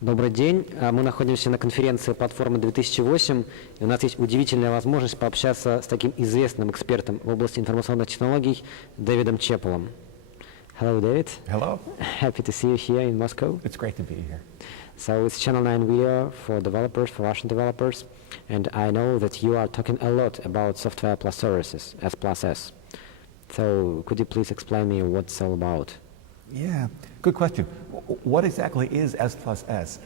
Добрый день. Мы находимся на конференции платформы 2008, и у нас есть удивительная возможность пообщаться с таким известным экспертом в области информационных технологий Дэвидом Чеппелом. Hello, David. Hello. Happy to see you here in Moscow. It's great to be here. So it's Channel 9 Video for developers, for Russian developers, and I know that you are talking a lot about Software+Services, S+S. So could you please explain me what it's all about? Yeah, good question. What exactly is S+S?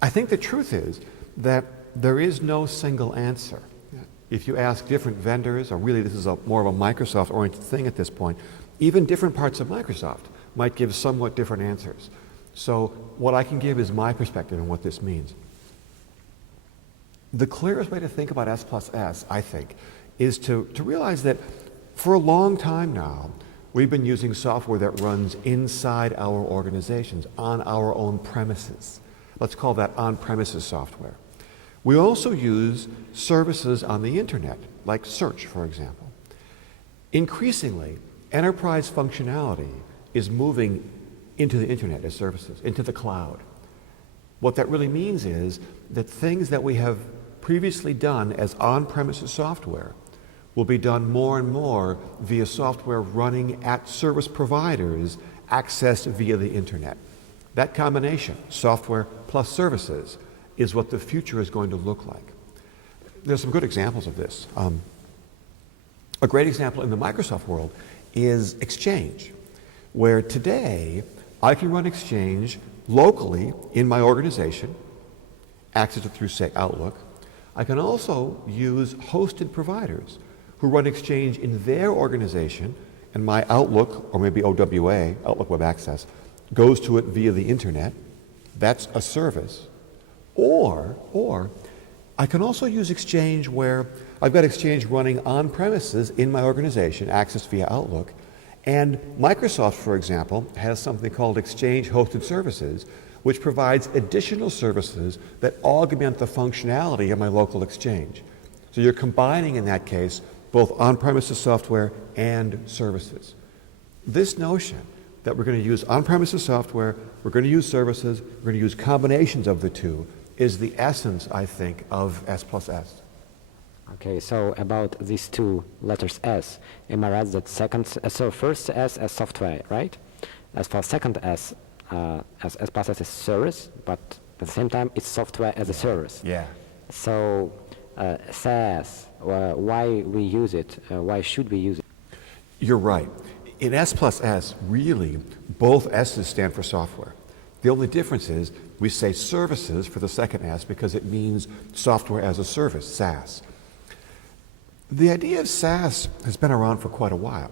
I think the truth is that there is no single answer. If you ask different vendors, or really this is more of a Microsoft-oriented thing at this point, even different parts of Microsoft might give somewhat different answers. So what I can give is my perspective on what this means. The clearest way to think about S+S, I think, is to realize that for a long time now, we've been using software that runs inside our organizations, on our own premises. Let's call that on-premises software. We also use services on the internet, like search, for example. Increasingly, enterprise functionality is moving into the internet as services, into the cloud. What that really means is that things that we have previously done as on-premises software will be done more and more via software running at service providers accessed via the internet. That combination, software plus services, is what the future is going to look like. There's some good examples of this. A great example in the Microsoft world is Exchange, where today I can run Exchange locally in my organization, access it through, say, Outlook. I can also use hosted providers who run Exchange in their organization, and my Outlook, or maybe OWA, Outlook Web Access, goes to it via the internet. That's a service. Or I can also use Exchange where I've got Exchange running on premises in my organization, accessed via Outlook, and Microsoft, for example, has something called Exchange Hosted Services, which provides additional services that augment the functionality of my local Exchange. So you're combining, in that case, both on-premises software and services. This notion that we're going to use on-premises software, we're going to use services, we're going to use combinations of the two, is the essence, I think, of S+S. Okay, so about these two letters S, am I right that first S as software, right? As for second S, S+S is service, but at the same time it's software as a service. Yeah. So SaaS, why we use it? Why should we use it? You're right. In S+S, really, both S's stand for software. The only difference is we say services for the second S because it means software as a service, SaaS. The idea of SaaS has been around for quite a while.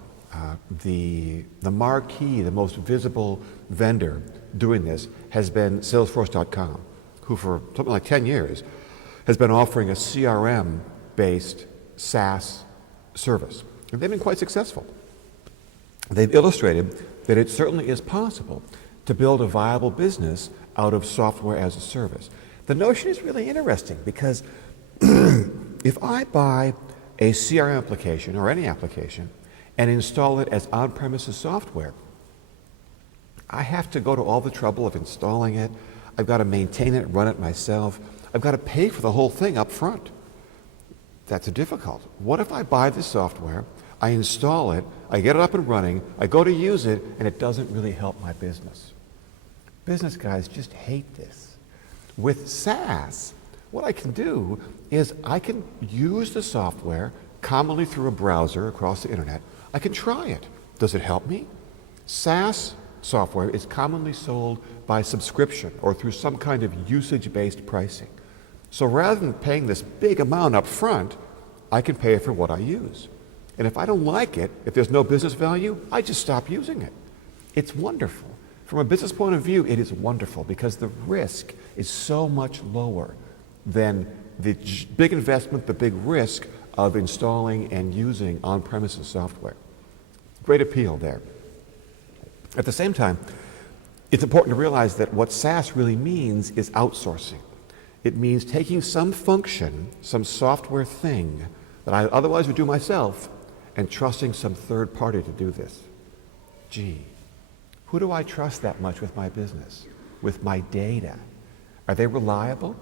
The marquee, the most visible vendor doing this has been Salesforce.com, who for something like 10 years has been offering a CRM-based SaaS service. And they've been quite successful. They've illustrated that it certainly is possible to build a viable business out of software as a service. The notion is really interesting because if I buy a CRM application or any application and install it as on-premises software, I have to go to all the trouble of installing it. I've got to maintain it, run it myself. I've got to pay for the whole thing up front. That's difficult. What if I buy the software, I install it, I get it up and running, I go to use it, and it doesn't really help my business? Business guys just hate this. With SaaS, what I can do is I can use the software commonly through a browser across the internet. I can try it. Does it help me? SaaS software is commonly sold by subscription or through some kind of usage-based pricing. So rather than paying this big amount up front, I can pay for what I use. And if I don't like it, if there's no business value, I just stop using it. It's wonderful. From a business point of view, it is wonderful because the risk is so much lower than the big investment, the big risk of installing and using on-premises software. Great appeal there. At the same time, it's important to realize that what SaaS really means is outsourcing. It means taking some function, some software thing that I otherwise would do myself and trusting some third party to do this. Gee, who do I trust that much with my business, with my data? Are they reliable?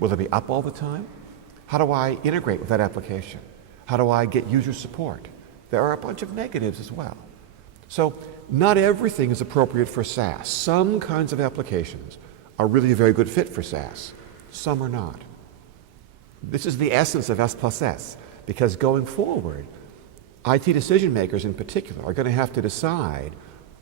Will they be up all the time? How do I integrate with that application? How do I get user support? There are a bunch of negatives as well. So not everything is appropriate for SaaS. Some kinds of applications are really a very good fit for SaaS. Some are not. This is the essence of S+S, because going forward, IT decision makers in particular are going to have to decide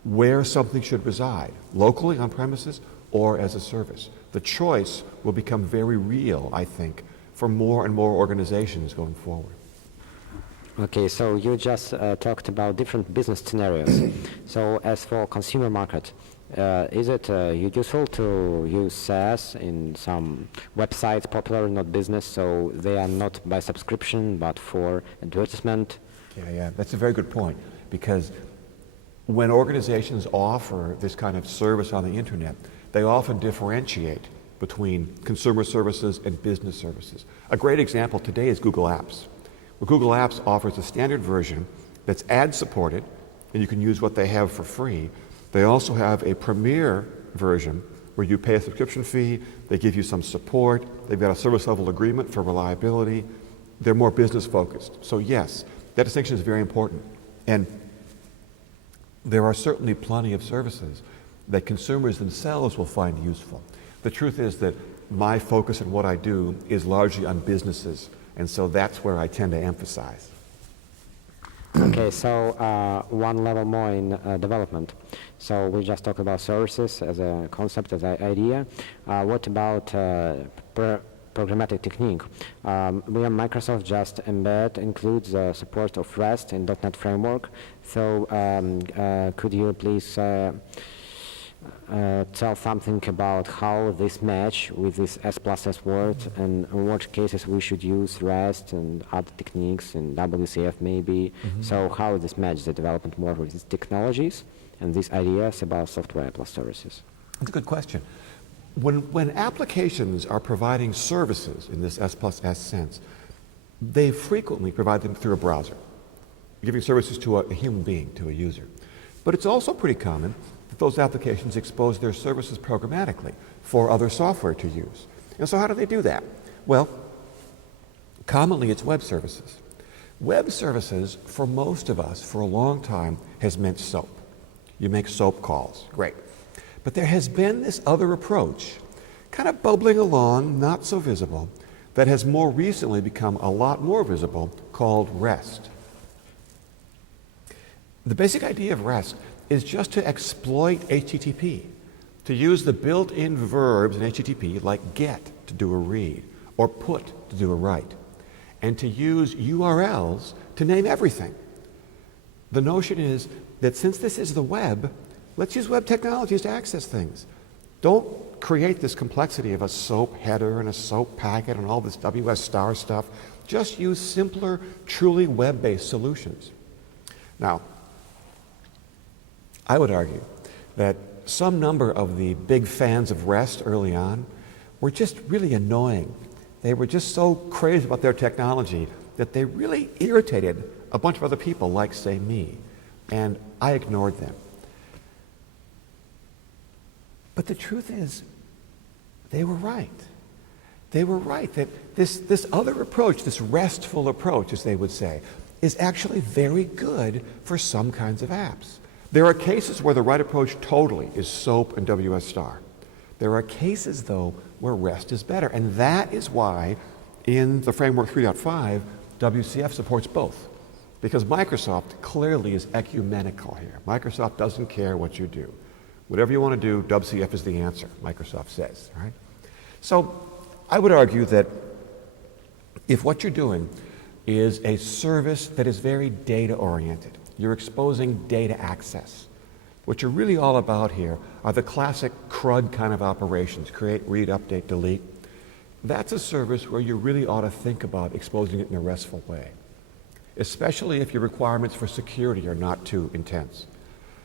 where something should reside, locally on premises or as a service. The choice will become very real, I think, for more and more organizations going forward. Okay, so you just talked about different business scenarios. So as for consumer market, is it useful to use SaaS in some websites popular, not business, so they are not by subscription but for advertisement? Yeah, that's a very good point, because when organizations offer this kind of service on the internet, they often differentiate between consumer services and business services. A great example today is Google Apps. Well, Google Apps offers a standard version that's ad-supported, and you can use what they have for free. They also have a premier version where you pay a subscription fee, they give you some support, they've got a service level agreement for reliability. They're more business focused. So yes, that distinction is very important. And there are certainly plenty of services that consumers themselves will find useful. The truth is that my focus in what I do is largely on businesses, and so that's where I tend to emphasize. Okay, so one level more in development. So we just talked about services as a concept, as an idea. What about programmatic technique? Will Microsoft just embed includes support of REST in .NET framework? So could you please tell something about how this match with this S+S word, and in what cases we should use REST and other techniques and WCF maybe? So how this match the development more with these technologies and these ideas about software plus services? That's a good question. When applications are providing services in this S+S sense, they frequently provide them through a browser, giving services to a human being, to a user. But it's also pretty common that those applications expose their services programmatically for other software to use. And so how do they do that? Well, commonly it's web services. Web services, for most of us, for a long time, has meant SOAP. You make SOAP calls, great. But there has been this other approach, kind of bubbling along, not so visible, that has more recently become a lot more visible, called REST. The basic idea of REST is just to exploit HTTP, to use the built-in verbs in HTTP like get to do a read or put to do a write, and to use URLs to name everything. The notion is that since this is the web, let's use web technologies to access things. Don't create this complexity of a SOAP header and a SOAP packet and all this WS star stuff. Just use simpler, truly web-based solutions. Now, I would argue that some number of the big fans of REST early on were just really annoying. They were just so crazy about their technology that they really irritated a bunch of other people, like, say, me. And I ignored them. But the truth is, they were right. They were right that this other approach, this restful approach, as they would say, is actually very good for some kinds of apps. There are cases where the right approach totally is SOAP and WS star. There are cases, though, where REST is better. And that is why in the Framework 3.5, WCF supports both. Because Microsoft clearly is ecumenical here. Microsoft doesn't care what you do. Whatever you want to do, WCF is the answer, Microsoft says, right? So I would argue that if what you're doing is a service that is very data-oriented, you're exposing data access. What you're really all about here are the classic CRUD kind of operations, create, read, update, delete. That's a service where you really ought to think about exposing it in a restful way, especially if your requirements for security are not too intense.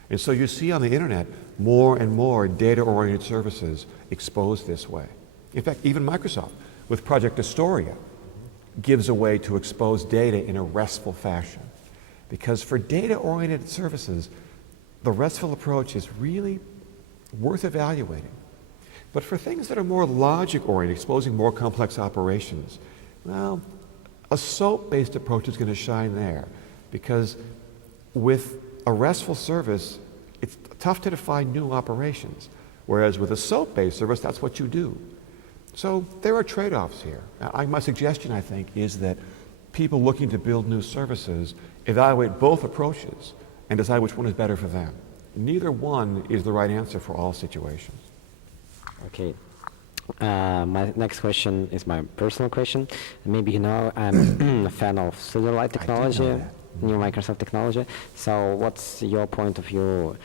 And so you see on the internet more and more data-oriented services exposed this way. In fact, even Microsoft, with Project Astoria, gives a way to expose data in a restful fashion. Because for data-oriented services, the restful approach is really worth evaluating. But for things that are more logic-oriented, exposing more complex operations, well, a SOAP-based approach is going to shine there, because with a RESTful service, it's tough to define new operations, whereas with a SOAP-based service, that's what you do. So there are trade-offs here. My suggestion, I think, is that people looking to build new services evaluate both approaches and decide which one is better for them. Neither one is the right answer for all situations. Okay. My next question is my personal question. Maybe you know I'm a fan of Silverlight technology, new Microsoft technology. So what's your point of view?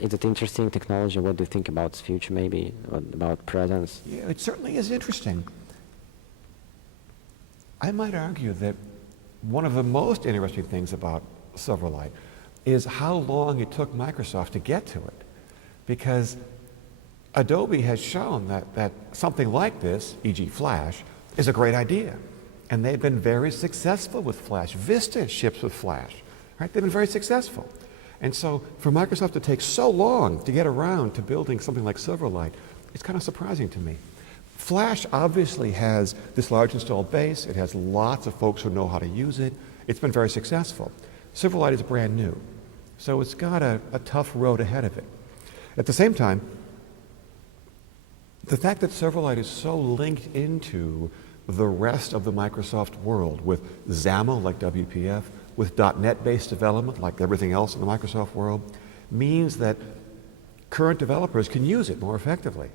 Is it interesting technology? What do you think about its future, maybe, or about presence? Yeah, it certainly is interesting. I might argue that one of the most interesting things about Silverlight is how long it took Microsoft to get to it. Because Adobe has shown that something like this, e.g. Flash, is a great idea. And they've been very successful with Flash. Vista ships with Flash. Right? They've been very successful. And so for Microsoft to take so long to get around to building something like Silverlight, it's kind of surprising to me. Flash obviously has this large installed base. It has lots of folks who know how to use it. It's been very successful. Silverlight is brand new. So it's got a tough road ahead of it. At the same time, the fact that Silverlight is so linked into the rest of the Microsoft world with XAML like WPF, with .NET-based development like everything else in the Microsoft world, means that current developers can use it more effectively.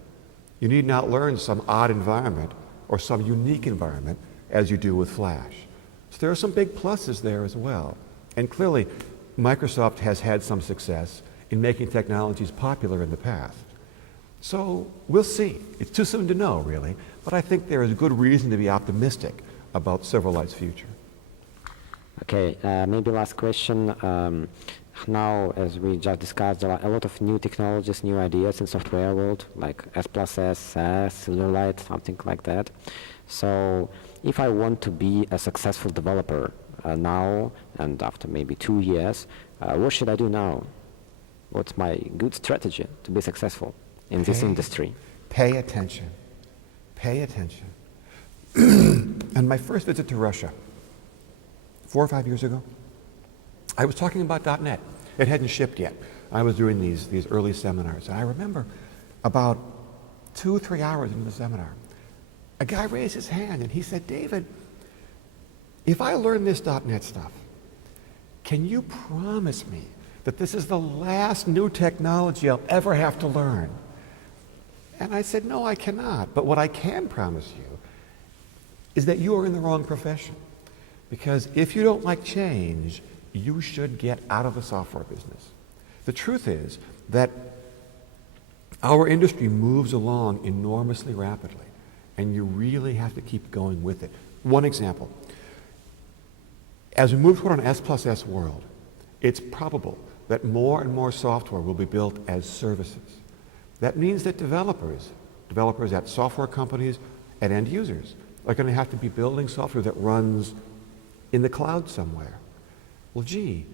You need not learn some odd environment or some unique environment as you do with Flash. So there are some big pluses there as well. And clearly, Microsoft has had some success in making technologies popular in the past. So we'll see. It's too soon to know, really, but I think there is good reason to be optimistic about Silverlight's future. Okay, maybe last question. Now, as we just discussed, there are a lot of new technologies, new ideas in software world, like S+S, SAS, Silverlight, something like that. So if I want to be a successful developer now and after maybe 2 years, what should I do now? What's my good strategy to be successful in this industry? Pay attention. Pay attention. And my first visit to Russia, 4 or 5 years ago, I was talking about .NET. It hadn't shipped yet. I was doing these early seminars, and I remember about 2 or 3 hours into the seminar, a guy raised his hand and he said, "David, if I learn this .NET stuff, can you promise me that this is the last new technology I'll ever have to learn?" And I said, "No, I cannot. But what I can promise you is that you are in the wrong profession. Because if you don't like change, you should get out of the software business." The truth is that our industry moves along enormously rapidly, and you really have to keep going with it. One example. As we move toward an S+S world, it's probable that more and more software will be built as services. That means that developers at software companies and end users are going to have to be building software that runs in the cloud somewhere. Well, gee,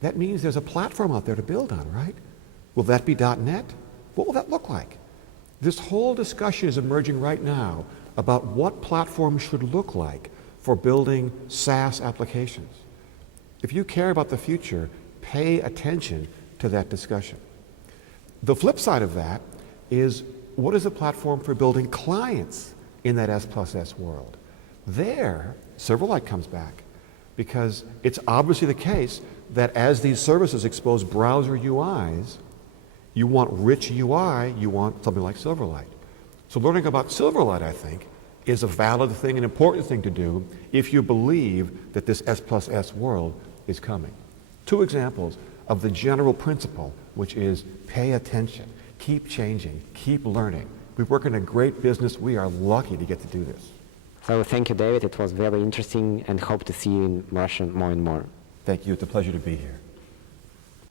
that means there's a platform out there to build on, right? Will that be .NET? What will that look like? This whole discussion is emerging right now about what platforms should look like for building SaaS applications. If you care about the future, pay attention to that discussion. The flip side of that is, what is the platform for building clients in that S+S world? There, Silverlight comes back, because it's obviously the case that as these services expose browser UIs, you want rich UI, you want something like Silverlight. So learning about Silverlight, I think, is a valid thing, an important thing to do if you believe that this S+S world is coming. 2 examples of the general principle, which is pay attention, keep changing, keep learning. We work in a great business. We are lucky to get to do this. So thank you, David. It was very interesting, and hope to see you in Russia more and more. Thank you. It's a pleasure to be here.